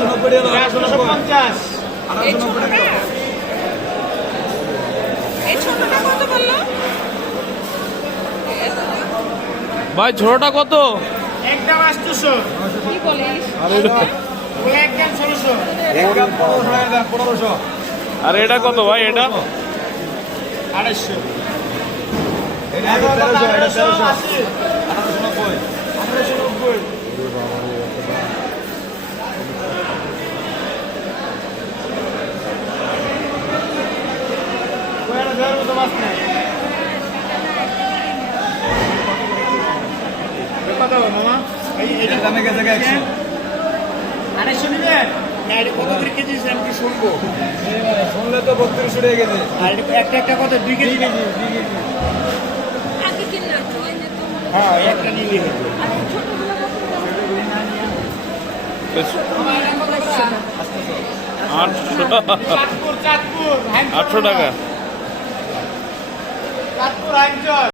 1850। ভাই ছোটটা কত? একদম 800। কি বলিস? একদম 1600। 1500। আর এটা কত ভাই? এটা 250। 1300। 1890। 1890। মামা এটা দামে গেছে 100। 250 নিবেন না? এটা কত করে কেজি আমি কি শুনবো? শুনলে তো 3200 টাকা গেছে। আর একটা একটা কত 2 কেজি? আগে কিনলাম ওই যে তো হ্যাঁ একটা নিলে হবে। আর ছোটগুলো আটশো চাঁদপুর 800 টাকা। চাঁদপুর হাইমচর।